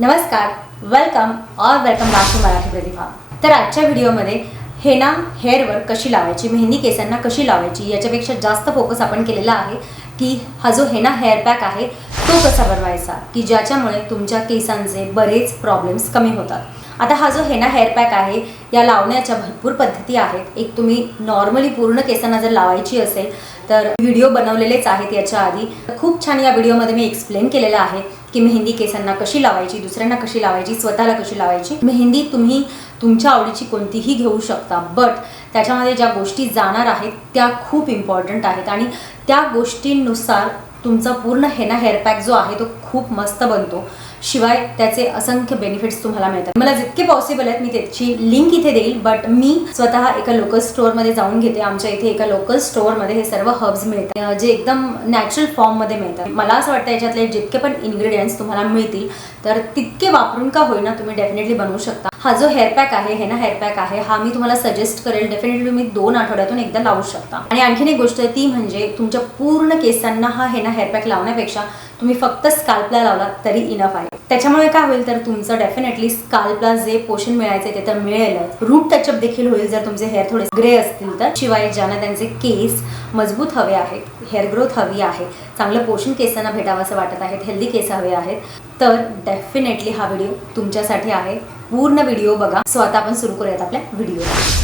नमस्कार, welcome back to Marathi प्रतिभा। तर आजच्या व्हिडिओमध्ये हेना हेअरवर कशी लावायची, मेहंदी केसांना कशी लावायची याच्यापेक्षा जास्त फोकस आपण केलेला आहे की हा जो हेना हेअर पॅक आहे तो कसा बनवायचा की ज्याच्यामुळे तुमच्या केसांचे बरेच प्रॉब्लेम्स कमी होतात। आता हा जो हेना हेअर पॅक आहे या लावण्याच्या भरपूर पद्धती आहेत। एक तुम्ही नॉर्मली पूर्ण केसांना जर लावायची असेल तर व्हिडिओ बनवलेलेच आहेत याच्या आधी। खूप छान या व्हिडिओमध्ये मी एक्सप्लेन केलेलं आहे की मेहंदी केसांना कशी लावायची, दुसऱ्यांना कशी लावायची, स्वतःला कशी लावायची। मेहंदी तुम्ही तुमच्या आवडीची कोणतीही घेऊ शकता, बट त्याच्यामध्ये ज्या गोष्टी जाणार आहेत त्या खूप इम्पॉर्टंट आहेत आणि त्या गोष्टींनुसार तुमचा पूर्ण हेना हेअर पॅक जो आहे तो खूप मस्त बनतो। शिवाय त्याचे असंख्य बेनिफिट्स तुम्हाला मिळतात। मला जितके पॉसिबल आहेत मी त्याची लिंक इथे देईल, बट मी स्वतः एका लोकल स्टोअरमध्ये जाऊन घेते। आमच्या इथे एका लोकल स्टोअरमध्ये हे सर्व हर्ब्स मिळतात जे एकदम नॅचरल फॉर्ममध्ये मिळतात। मला असं वाटतं याच्यातले जितके पण इन्ग्रेडियंट्स तुम्हाला मिळतील तर तितके वापरून का होईना तुम्ही डेफिनेटली बनवू शकता। हा जो हेअर पॅक आहे, हेना हेअर पॅक आहे, हा मी तुम्हाला सजेस्ट करेल। डेफिनेटली तुम्ही 2 आठवड्यातून एकदा लावू शकता। आणि आणखीन एक गोष्ट ती म्हणजे तुमच्या पूर्ण केसांना हा हेना हेअर पॅक लावण्यापेक्षा तुम्ही फक्त स्काल्पला लावला तरी इनफ आहे। त्याच्यामुळे काय होईल तर तुमचं डेफिनेटली स्काल्पला जे पोषण मिळायचे ते तर मिळेलच, रूट टचअप देखील होईल जर तुमचे हेअर थोडे ग्रे असतील तर। शिवाय ज्यांना त्यांचे केस मजबूत हवे आहेत, हेअर ग्रोथ हवी आहे, चांगलं पोषण केसांना भेटावं असं वाटत आहेत, हेल्दी केस हवे आहेत, तर डेफिनेटली हा व्हिडिओ तुमच्यासाठी आहे। पूर्ण व्हिडिओ बघा। सो आता आपण सुरू करूयात आपल्या व्हिडिओ।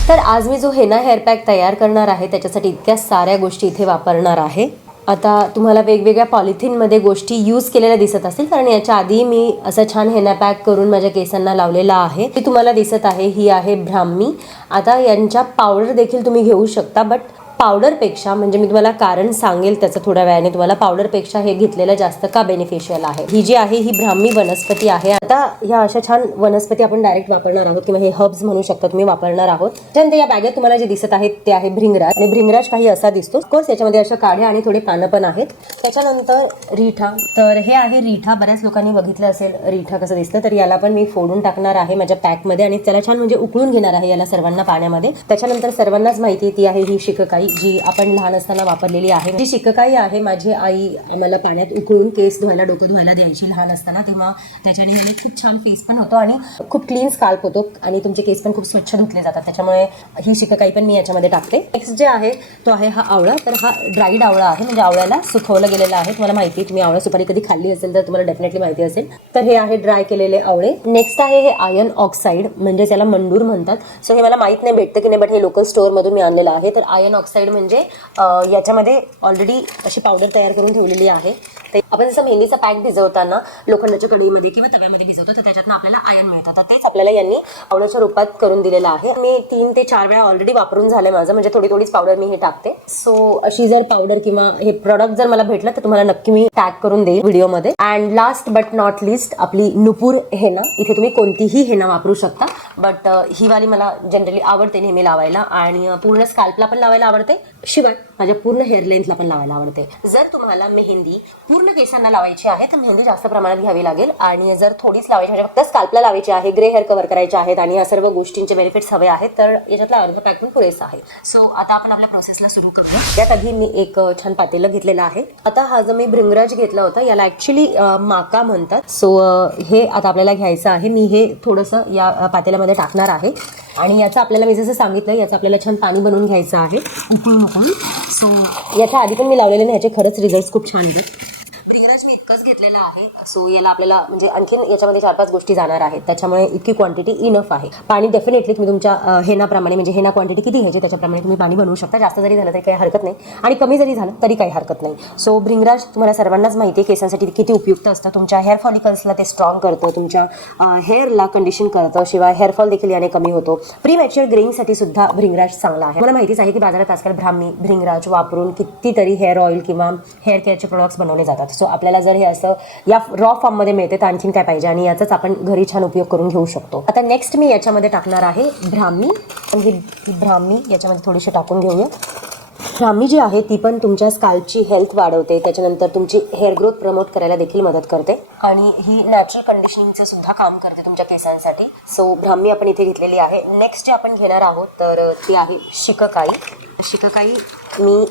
तर आज मी जो हेना हेअर पॅक तयार करणार आहे त्याच्यासाठी इतक्या साऱ्या गोष्टी इथे वापरणार आहे। आता तुम्हाला वेगवेगळ्या पॉलिथिनमध्ये गोष्टी यूज केलेल्या दिसत असतील, कारण याच्या आधी मी असं छान हेना पॅक करून माझ्या केसांना लावलेला आहे। ती तुम्हाला दिसत आहे, ही आहे ब्राह्मी। आता यांच्या पावडर देखील तुम्ही घेऊ शकता, बट पावडरपेक्षा म्हणजे मी तुम्हाला कारण सांगेल त्याचं थोड्या वेळाने, तुम्हाला पावडरपेक्षा हे घेतलेलं जास्त का बेनिफिशियल आहे। ही जी आहे ही ब्राह्मी वनस्पती आहे। आता ह्या अशा छान वनस्पती आपण डायरेक्ट वापरणार आहोत किंवा हे हर्ब्स म्हणू शकता तुम्ही वापरणार आहोत। त्यानंतर या बॅगेत तुम्हाला जे दिसत आहेत ते आहे भृंगराज, आणि भृंगराज काही असा दिसतो। ऑफकोर्स याच्यामध्ये अशा काड्या आणि थोडे पानं पण आहेत। त्याच्यानंतर रिठा, तर हे आहे रिठा। बऱ्याच लोकांनी बघितलं असेल रिठा कसं दिसतं, तर याला पण मी फोडून टाकणार आहे माझ्या पॅकमध्ये आणि त्याला छान म्हणजे उकळून घेणार आहे याला सर्वांना पाण्यामध्ये। त्याच्यानंतर सर्वांनाच माहिती ती आहे ही शिककाई, जी आपण लहान असताना वापरलेली आहे। जी शिककाई आहे माझी आई आम्हाला पाण्यात उकळून केस धुवायला, डोकं धुवायला द्यायची लहान असताना, तेव्हा त्याच्याने खूप छान फेस पण होतो आणि खूप क्लीन स्काल्प होतो आणि तुमचे केस पण खूप स्वच्छ धुतले जातात। त्याच्यामुळे ही शिककाई पण मी याच्यामध्ये टाकते। नेक्स्ट जे आहे तो आहे हा आवळा। तर हा ड्राईड आवळा आहे, म्हणजे आवळ्याला सुकवलं गेलेला आहे। तुम्हाला माहिती आहे, तुम्ही आवळा सुपारी कधी खाल्ली असेल तर तुम्हाला डेफिनेटली माहिती असेल। तर हे आहे ड्राय केलेले आवळे। नेक्स्ट आहे हे आयर्न ऑक्साईड, म्हणजे त्याला मंडूर म्हणतात। सो हे मला माहित नाही भेटतं की नाही, बट हे लोकल स्टोअर मधून मी आणलेलं आहे। तर आयर्न ऑक्साईड म्हणजे याच्यामध्ये ऑलरेडी अशी पावडर तयार करून ठेवलेली आहे। ते आपण जसं मेहंदीचा पॅक भिजवताना लोखंडाच्या कढईमध्ये किंवा तव्यामध्ये भिजवतो तर त्याच्यातनं आपल्याला आयर्न मिळतं, तर तेच आपल्याला यांनी पावडरच्या रूपात करून दिलेलं आहे। मी 3 ते 4 वेळा ऑलरेडी वापरून झालंय माझं, म्हणजे थोडी थोडीच पावडर मी हे टाकते। सो अशी जर पावडर किंवा हे प्रोडक्ट जर मला भेटलं तर तुम्हाला नक्की मी पॅक करून देईल व्हिडिओमध्ये। And last but not list आपली नुपूर हेना। इथे तुम्ही कोणतीही हेना वापरू शकता, बट ही वाली मला जनरली आवडते नेहमी लावायला आणि पूर्ण स्कॅल्पला पण लावायला आवडते, शिवाय माझ्या पूर्ण हेअर लेंथला पण लावायला आवडते। जर तुम्हाला मेहंदी पूर्ण केसांना लावायची आहे तर मेहंदी जास्त प्रमाणात घ्यावी लागेल, आणि जर थोडीच लावायची म्हणजे फक्त स्कॅल्पला लावायची आहे, ग्रे हेअर कव्हर करायचे आहेत आणि या सर्व गोष्टींचे बेनिफिट्स हवे आहेत, तर याच्यातला अर्धा पॅक पण पुरेसा आहे। सो आता आपण आपल्या प्रोसेसला सुरू करूया। त्यात आधी मी एक छान पातेलं घेतलेलं आहे। आता हा जो मी भृंगराज घेतला होता याला ऍक्च्युली माका म्हणतात। सो हे आता आपल्याला घ्यायचं आहे। मी हे थोडंसं या पातेल्यामध्ये टाकणार आहे आणि याचं आपल्याला मी जसं सांगितलं याचं आपल्याला छान पाणी बनवून घ्यायचं आहे उकळून। सो याच्या आधी पण मी लावलेले नाही, ह्याचे खरंच रिझल्ट खूप छान येतात। भृंगराज मी इतकंच घेतलेलं आहे। सो याला आपल्याला म्हणजे आणखीन याच्यामध्ये 4-5 गोष्टी जाणार आहेत, त्याच्यामुळे इतकी क्वांटिटी इनफ आहे। पाणी डेफिनेटली तुम्ही तुमच्या हेनाप्रमाणे, म्हणजे हेना क्वांटिटी किती घ्यायची त्याच्याप्रमाणे तुम्ही पाणी बनवू शकता। जास्त जरी झालं तरी काही हरकत नाही आणि कमी जरी झालं तरी काही हरकत नाही। सो भृंगराज तुम्हाला सर्वांनाच माहिती आहे केसांसाठी किती उपयुक्त असतं। तुमच्या हेअर फॉलिकल्सला ते स्ट्रॉंग करतं, तुमच्या हेअरला कंडिशन करतं, शिवाय हेअरफॉल देखील याने कमी होतो। प्रीमॅच्युअर ग्रेइंगसाठी सुद्धा भृंगराज चांगला आहे। मला माहितीच आहे की बाजारात आजकाल ब्राह्मी भृंगराज वापरून कितीतरी हेअर ऑइल किंवा हेअर केअरचे प्रोडक्ट्स बनवले जातात। सो आपल्याला जर हे असं या रॉ फॉर्ममध्ये मिळते तर आणखीन काय पाहिजे, आणि याचाच आपण घरी छान उपयोग करून घेऊ शकतो। आता नेक्स्ट मी याच्यामध्ये टाकणार आहे ब्राह्मी। ही ब्राह्मी याच्यामध्ये थोडीशी टाकून घेऊया। ब्राह्मी जी आहे ती पण तुमच्या स्कॅल्पची हेल्थ वाढवते, त्याच्यानंतर तुमची हेअर ग्रोथ प्रमोट करायला देखील मदत करते आणि ही नॅचरल कंडिशनिंगचं सुद्धा काम करते तुमच्या केसांसाठी। सो ब्राह्मी आपण इथे घेतलेली आहे। नेक्स्ट जे आपण घेणार आहोत तर ती आहे शिककाई। शिककाई मी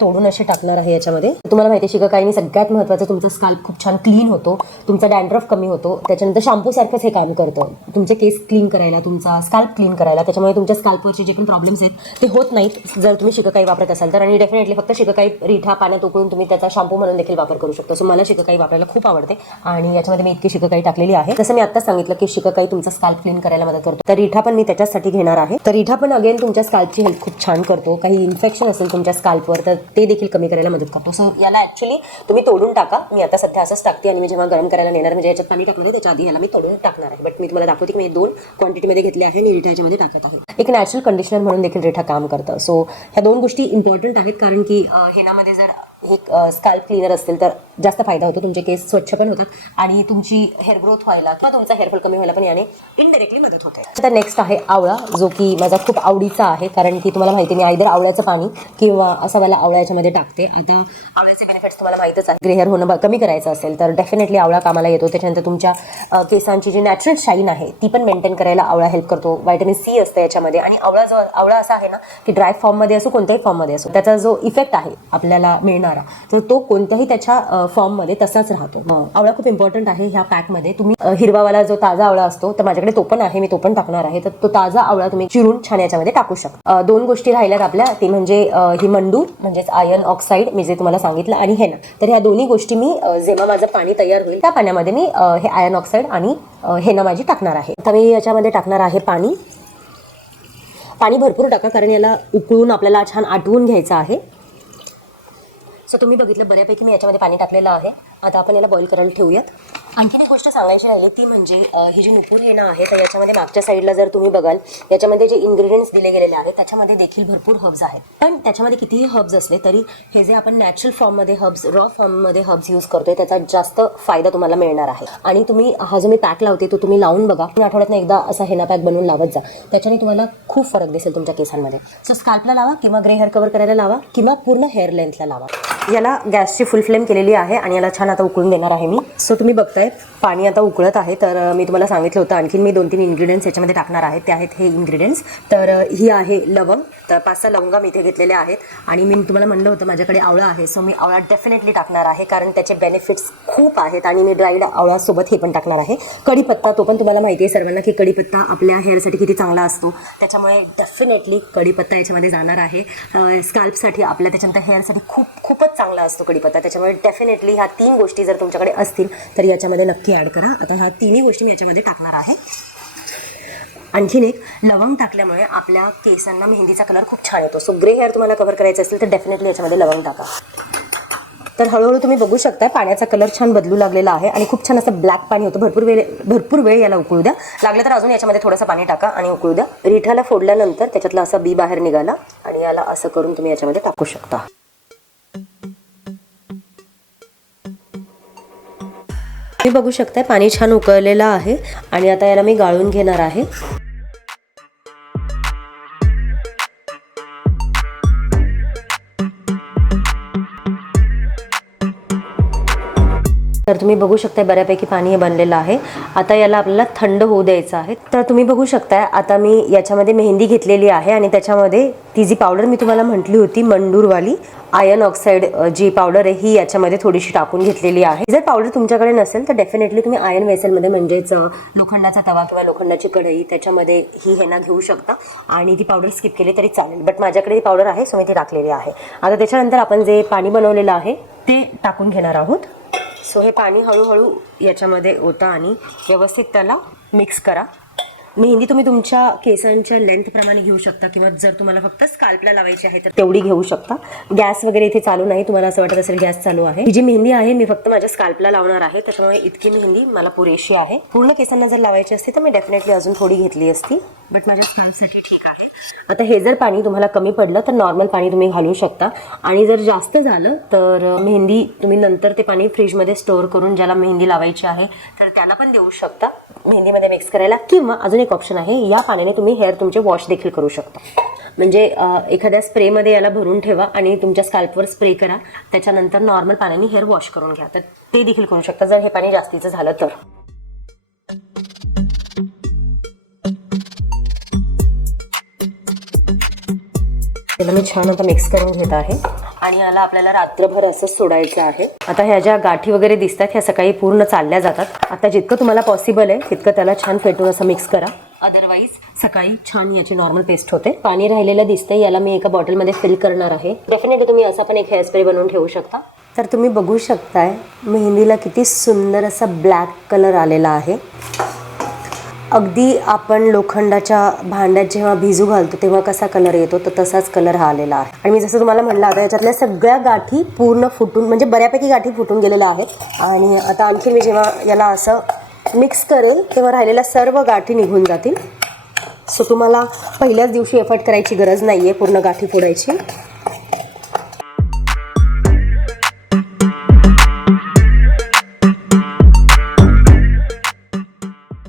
तोडून असे टाकणार आहे याच्यामध्ये. तुम्हाला माहिती आहे शिकाकाईने सगळ्यात महत्त्वाचं तुमचा स्काल्प खूप छान क्लीन होतो, तुमचा डॅन्ड्रफ कमी होतो, त्याच्यानंतर शॅम्पू सारखंच हे काम करतं तुमचे केस क्लीन करायला, तुमचा स्काल्प क्लीन करायला. त्याच्यामुळे तुमच्या स्काल्पवरचे जे पण प्रॉब्लेम्स आहेत ते होत नाहीत जर तुम्ही शिकाकाई वापरत असाल तर. आणि डेफिनेटली फक्त शिकाकाई रिठा पाण्यात उकळून तुम्ही त्याचा शॅम्पू म्हणून देखील वापर करू शकता. सो मला शिकाकाई वापरायला खूप आवडते आणि याच्यामध्ये मी इतकी शिकाकाई टाकलेली आहे. जसं मी आता सांगितलं की शिकाकाई तुमचा स्काल्प क्लीन करायला मदत करतो, तर रिठा पण मी त्याच्यासाठी घेणार आहे. तर रिठा पण अगेन तुमच्या स्काल्पची हेल्थ खूप छान करतो. काही इन्फेक्शन असेल तुमच्या स्काल्पवर तर ते देखील कमी करायला मदत करतो. सो याला ॲक्च्युली तुम्ही तोडून टाका. मी आता सध्या असंच टाकते आणि मी जेव्हा गरम करायला नेणार म्हणजे याच्यात पाणी टाकणार आहे त्याच्या आधी याला मी तोडून टाकणार आहे. बट मी तुम्हाला दाखवते की मी 2 क्वांटिटीमध्ये घेतले आहे आणि रिठा याच्यामध्ये टाकत आहे. एक नॅचरल कंडिशनर म्हणून देखील रिठा काम करतं. सो ह्या 2 गोष्टी इम्पॉर्टंट आहेत कारण की हेनामध्ये जर एक स्काल्प क्लीनर असतील तर जास्त फायदा होतो. तुमचे केस स्वच्छ पण होतात आणि तुमची हेअर ग्रोथ व्हायला किंवा तुमचा हेअरफॉल कमी व्हायला पण याने इनडायरेक्टली मदत होते. तर नेक्स्ट आहे आवळा, जो की माझा खूप आवडीचा आहे कारण की तुम्हाला माहिती आहे मी आयदर आवळ्याचं पाणी किंवा असा मला आवळा याच्यामध्ये टाकते. आता आवळ्याचे बेनिफिट्स तुम्हाला माहितच आहे. ग्रे हेअर होणं कमी करायचं असेल तर डेफिनेटली आवळा कामाला येतो. त्याच्यानंतर तुमच्या केसांची जी नॅचरल शाईन आहे ती पण मेंटेन करायला आवळा हेल्प करतो. व्हिटॅमिन सी असतं याच्यामध्ये आणि आवळा असा आहे ना की ड्राय फॉर्ममध्ये असो कोणत्याही फॉर्ममध्ये असो त्याचा जो इफेक्ट आहे आपल्याला मिळणार तर तो कोणत्याही त्याच्या फॉर्ममध्ये तसाच राहतो. आवळा खूप इम्पॉर्टंट आहे ह्या पॅकमध्ये. तुम्ही हिरवावाला जो ताजा आवळा असतो तर माझ्याकडे तो पण आहे, मी तो पण टाकणार आहे. तर तो ताजा आवळा तुम्ही चिरून छान याच्यामध्ये टाकू शकता. 2 गोष्टी राहिल्यात आपल्या, ती म्हणजे ही मंडू म्हणजेच आयर्न ऑक्साईड मी जे तुम्हाला सांगितलं आणि हेना. तर ह्या दोन्ही गोष्टी मी जेव्हा माझं पाणी तयार होईल त्या पाण्यामध्ये मी हे आयर्न ऑक्साईड आणि हेना माझी टाकणार आहे. तर मी याच्यामध्ये टाकणार आहे पाणी. पाणी भरपूर टाका कारण याला उकळून आपल्याला छान आटवून घ्यायचं आहे. सो तुम्ही बघितलं बऱ्यापैकी मी याच्यामध्ये पाणी टाकलेलं आहे. आता आपण याला बॉईल करायला ठेवूयात. आणखीन एक गोष्ट सांगायची राहिली ती म्हणजे ही जी नुपूर हेना आहे तर याच्यामध्ये मागच्या साईडला जर तुम्ही बघाल याच्यामध्ये जे इन्ग्रेडियंट्स दिले गेलेले आहेत त्याच्यामध्ये देखील भरपूर हर्ब्स आहेत. पण त्याच्यामध्ये कितीही हर्ब्स असले तरी हे जे आपण नॅचरल फॉर्ममध्ये हर्ब्स रॉ फॉर्ममध्ये हर्ब्स यूज करतोय त्याचा जास्त फायदा तुम्हाला मिळणार आहे. आणि तुम्ही हा जो मी पॅक लावते तो तुम्ही लावून बघा. तुम्ही आठवड्यातनं एकदा असा हेना पॅक बनवून लावत जा. त्याच्याने तुम्हाला खूप फरक दिसेल तुमच्या केसांमध्ये. सो स्काल्पला लावा किंवा ग्रे हेअर कव्हर करायला लावा किंवा पूर्ण हेअर लेंथला लावा. याला गॅसची फुल फ्लेम केलेली आहे आणि याला छान आता उकळून देणार आहे मी. सो तुम्ही बघताय पाणी आता उकळत आहे. तर मी तुम्हाला सांगितलं होतं आणखीन मी 2-3 इन्ग्रेडियंट्स याच्यामध्ये टाकणार आहेत. ते आहेत हे इन्ग्रेडियंट्स. तर ही आहे लवंग. तर 5-6 लवंगा मी इथे घेतलेल्या आहेत आणि मी तुम्हाला म्हणलं होतं माझ्याकडे आवळा आहे. सो मी आवळा डेफिनेटली टाकणार आहे कारण त्याचे बेनिफिट्स खूप आहेत आणि मी ड्राईड आवळ्यासोबत हे पण टाकणार आहे. कढीपत्ता, तो पण तुम्हाला माहिती आहे सर्वांना की कढीपत्ता आपल्या हेअरसाठी किती चांगला असतो. त्याच्यामुळे डेफिनेटली कढीपत्ता याच्यामध्ये जाणार आहे. स्काल्पसाठी आपल्या त्याच्यानंतर हेअरसाठी खूपच चांगला असतो कढीपत्ता. त्याच्यामुळे डेफिनेटली ह्या 3 गोष्टी जर तुमच्याकडे असतील तर याच्यामध्ये नक्की ॲड करा. आता ह्या 3ही गोष्टी मी याच्यामध्ये टाकणार आहे. आणखीन एक लवंग टाकल्यामुळे आपल्या केसांना मेहंदीचा कलर खूप छान येतो. सो ग्रे हेअर तुम्हाला कव्हर करायचं असेल तर डेफिनेटली याच्यामध्ये लवंग टाका. तर हळूहळू तुम्ही बघू शकता पाण्याचा कलर छान बदलू लागलेला आहे आणि खूप छान असं ब्लॅक पाणी होतं. भरपूर वेळ याला उकळू द्या. लागलं तर अजून याच्यामध्ये थोडंसं पाणी टाका आणि उकळू द्या. रिठाला फोडल्यानंतर त्याच्यातला असा बी बाहेर निघाला आणि याला असं करून तुम्ही याच्यामध्ये टाकू शकता. तुम्ही बघू शकता पाणी छान उकळलेलं आहे आणि आता याला मी गाळून घेणार आहे. तर तुम्ही बघू शकता बऱ्यापैकी पाणी हे बनलेलं आहे. आता याला आपल्याला थंड होऊ द्यायचं आहे. तर तुम्ही बघू शकता आता मी याच्यामध्ये मेहंदी घेतलेली आहे आणि त्याच्यामध्ये ती जी पावडर मी तुम्हाला म्हटली होती मंडूरवाली आयर्न ऑक्साईड जी पावडर आहे ही याच्यामध्ये थोडीशी टाकून घेतलेली आहे. जर पावडर तुमच्याकडे नसेल तर डेफिनेटली तुम्ही आयर्न वेसलमध्ये म्हणजेच लोखंडाचा तवा किंवा लोखंडाची कढई त्याच्यामध्ये ही हेना घेऊ शकता आणि ती पावडर स्किप केली तरी चालेल. बट माझ्याकडे ही पावडर आहे सो मी ती टाकलेली आहे. आता त्याच्यानंतर आपण जे पाणी बनवलेलं आहे ते टाकून घेणार आहोत. सो हे पाणी हळूहळू याच्यामध्ये ओता आणि व्यवस्थित त्याला मिक्स करा. मेहंदी तुम्ही तुमच्या केसांच्या लेंथप्रमाणे घेऊ शकता किंवा जर तुम्हाला फक्त स्काल्पला लावायची आहे तर तेवढी घेऊ शकता. गॅस वगैरे इथे चालू नाही. तुम्हाला असं वाटत असेल गॅस चालू आहे. ही जी मेहंदी आहे मी फक्त माझ्या स्काल्पला लावणार आहे त्याच्यामुळे इतकी मेहंदी मला पुरेशी आहे. पूर्ण केसांना जर लावायची असती तर मी डेफिनेटली अजून थोडी घेतली असती बट माझ्या स्काल्पसाठी ठीक आहे. आता हे जर पाणी तुम्हाला कमी पडलं तर नॉर्मल पाणी तुम्ही घालू शकता आणि जर जास्त झालं तर मेहंदी तुम्ही नंतर ते पाणी फ्रीजमध्ये स्टोअर करून ज्याला मेहंदी लावायची आहे तर त्याला पण देऊ शकता मेहंदीमध्ये मिक्स करायला. किंवा अजून एक ऑप्शन आहे या पाण्याने तुम्ही हेअर तुमचे वॉश देखील करू शकता. म्हणजे एखाद्या स्प्रेमध्ये याला भरून ठेवा आणि तुमच्या स्काल्पवर स्प्रे करा. त्याच्यानंतर नॉर्मल पाण्याने हेअर वॉश करून घ्या. तर ते देखील करू शकता जर हे पाणी जास्तीचं झालं तर. त्याला मी छान आता मिक्स करून घेत आहे. आणि याला आपल्याला रात्रभर असं सोडायचं आहे. आता ह्या ज्या गाठी वगैरे दिसतात ह्या सकाळी पूर्ण चालल्या जातात. आता जितकं तुम्हाला पॉसिबल आहे तितकं त्याला छान फेटून असं मिक्स करा. अदरवाईज सकाळी छान याची नॉर्मल पेस्ट होते. पाणी राहिलेलं दिसतंय, याला मी एका बॉटलमध्ये फिल करणार आहे. डेफिनेटली तुम्ही असा पण एक हेअर स्प्रे बनवून ठेवू शकता. तर तुम्ही बघू शकताय मेहंदीला किती सुंदर असा ब्लॅक कलर आलेला आहे. अगदी आपण लोखंडाच्या भांड्यात जेव्हा भिजू घालतो तेव्हा कसा कलर येतो तर तसाच कलर हा आलेला आहे. आणि मी जसं तुम्हाला म्हटलं आता याच्यातल्या सगळ्या गाठी पूर्ण फुटून म्हणजे बऱ्यापैकी गाठी फुटून गेलेल्या आहेत. आणि आता आणखी मी जेव्हा याला असं मिक्स करेल तेव्हा राहिलेल्या सर्व गाठी निघून जातील. सो तुम्हाला पहिल्याच दिवशी एफर्ट करायची गरज नाही आहे पूर्ण गाठी फोडायची.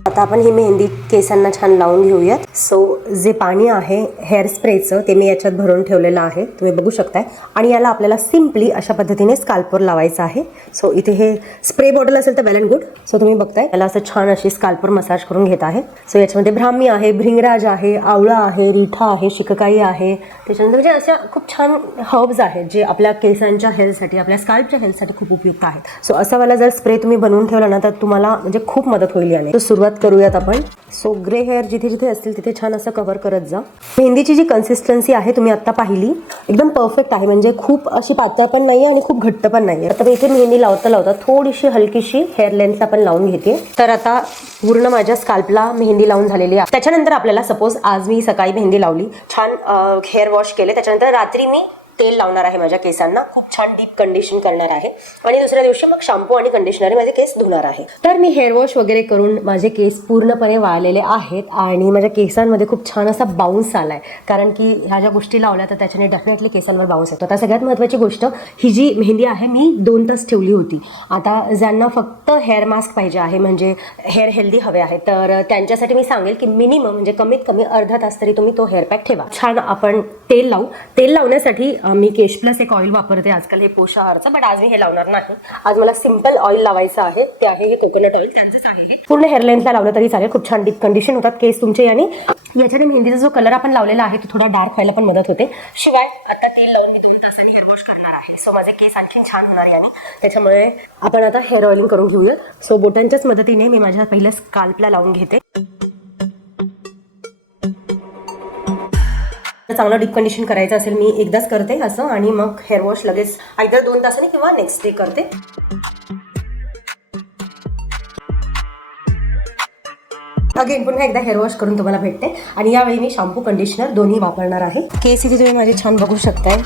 आता आपण ही मेहंदी केसांना छान लावून घेऊयात. सो जे पाणी आहे हेअर स्प्रेचं ते मी याच्यात भरून ठेवलेलं आहे, तुम्ही बघू शकताय. आणि याला आपल्याला सिम्पली अशा पद्धतीने स्काल्पवर लावायचं आहे. सो इथे हे स्प्रे बॉटल असेल तर वेल अँड गुड. सो तुम्ही बघताय याला असं छान अशी स्काल्पवर मसाज करून घेत आहे. सो याच्यामध्ये ब्राह्मी आहे, भृंगराज आहे, आवळा आहे, रिठा आहे, शिककाई आहे. त्याच्यानंतर म्हणजे अशा खूप छान हर्ब्स आहेत जे आपल्या केसांच्या हेल्थसाठी आपल्या स्काल्पच्या हेल्थसाठी खूप उपयुक्त आहेत. सो असा वाला जर स्प्रे तुम्ही बनवून ठेवला ना तर तुम्हाला म्हणजे खूप मदत होईल याने. तर सुरुवात करूयात आपण. सो ग्रे हेअर जिथे जिथे असतील तिथे छान असं कव्हर करत जा. मेहंदीची जी कन्सिस्टन्सी आहे तुम्ही आता पाहिली एकदम परफेक्ट आहे, म्हणजे खूप अशी पातळ पण नाही आणि खूप घट्ट पण नाही. आता इथे मेहंदी लावता लावता थोडीशी हलकीशी हेअर लेंथ आपण लावून घेते. तर आता पूर्ण माझ्या स्काल्पला मेहंदी लावून झालेली आहे. त्याच्यानंतर आपल्याला सपोज आज मी सकाळी मेहंदी लावली, छान हेअर वॉश केले, त्याच्यानंतर रात्री मी तेल लावणार आहे माझ्या केसांना, खूप छान डीप कंडिशन करणार आहे आणि दुसऱ्या दिवशी मग शॅम्पू आणि कंडिशनर माझे केस धुणार आहे. तर मी हेअर वॉश वगैरे करून माझे केस पूर्णपणे वाळलेले आहेत आणि माझ्या केसांमध्ये खूप छान असा बाउन्स आलाय, कारण की ह्या ज्या गोष्टी लावल्या तर त्याच्याने डेफिनेटली केसांवर बाउन्स येतो. आता सगळ्यात महत्त्वाची गोष्ट, ही जी मेहंदी आहे मी 2 तास ठेवली होती. आता ज्यांना फक्त हेअर मास्क पाहिजे आहे म्हणजे हेअर हेल्दी हवे आहे तर त्यांच्यासाठी मी सांगेल की मिनिमम म्हणजे कमीत कमी अर्धा तास तरी तुम्ही तो हेअर पॅक ठेवा. छान आपण तेल लावू. तेल लावण्यासाठी मी केश प्लस एक ऑइल वापरते आजकाल, हे पोषाहारचं, बट आज मी हे लावणार नाही. आज मला सिंपल ऑइल लावायचं आहे, ते आहे हे कोकोनट ऑइल, त्यांचंच आहे हे. पूर्ण हेअर लेंथला लावलं तरी चालेल, खूप छान डीप कंडिशन होतात केस तुमचे. आणि याच्याने मेहंदीचा जो कलर आपण लावलेला आहे तो थोडा डार्क व्हायला पण मदत होते. शिवाय आता तेल लावून मी 2 तासांनी हेअर वॉश करणार आहे. सो माझे केस आणखी छान होणार आहे. त्याच्यामुळे आपण आता हेअर ऑइलिंग करून घेऊया. सो बोटांच्याच मदतीने मी माझ्या पहिल्या स्काल्पला लावून घेते. चांगलं डीप कंडिशन करायचं असेल मी एकदाच करते असं, आणि मग हेअर वॉश लगेच आयदर 2 तासांनी किंवा नेक्स्ट डे करते. अगेन पुन्हा एकदा हेअर वॉश करून तुम्हाला भेटते आणि यावेळी मी शॅम्पू कंडिशनर दोन्ही वापरणार आहे. केस इथे तुम्ही माझे छान बघू शकताय.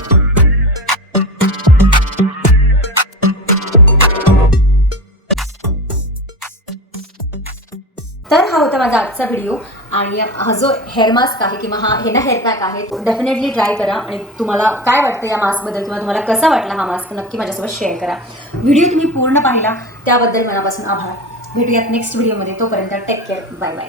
तर हा होता माझा आजचा व्हिडिओ. आणि हा जो हेअर मास्क आहे किंवा हा हेना हेअर पॅक आहे तो डेफिनेटली ट्राय करा. आणि तुम्हाला काय वाटतं या मास्कबद्दल किंवा तुम्हाला कसा वाटला हा मास्क नक्की माझ्यासोबत शेअर करा. व्हिडिओ तुम्ही पूर्ण पाहिला त्याबद्दल मनापासून आभार. भेटूयात नेक्स्ट व्हिडिओमध्ये. तोपर्यंत टेक केअर. Bye bye.